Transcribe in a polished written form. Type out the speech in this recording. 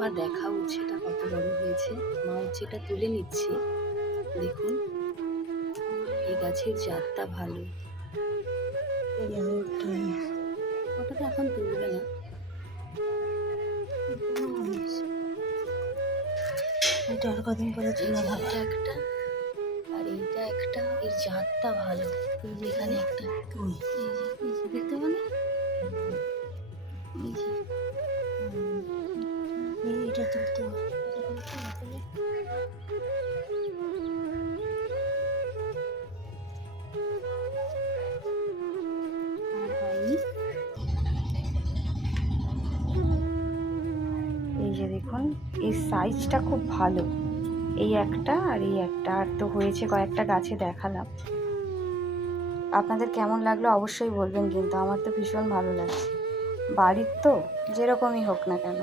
মা দেখা উচ্ছেটা কত বড় হয়েছে। মা উচ্ছেটা তুলে নিচ্ছে। দেখুন এই গাছের জাতটা ভালো। ওটা তো এখন তুলবে না। এটা আর কদিন পরে তোলা ভালো। এটা একটা আর এইটা একটা, এর জাতটা ভালো। এখানে একটা এই যে দেখতে পাবেন, এই যে এটা তুলতে হবে। আর হয়নি। এই যে দেখুন এই সাইজটা খুব ভালো। এই একটা আর এই একটা, আর তো হয়েছে কয়েকটা গাছে দেখালাম। আপনাদের কেমন লাগলো অবশ্যই বলবেন, কিন্তু আমার তো ভীষণ ভালো লাগছে। বাড়ির তো যেরকমই হোক না কেন।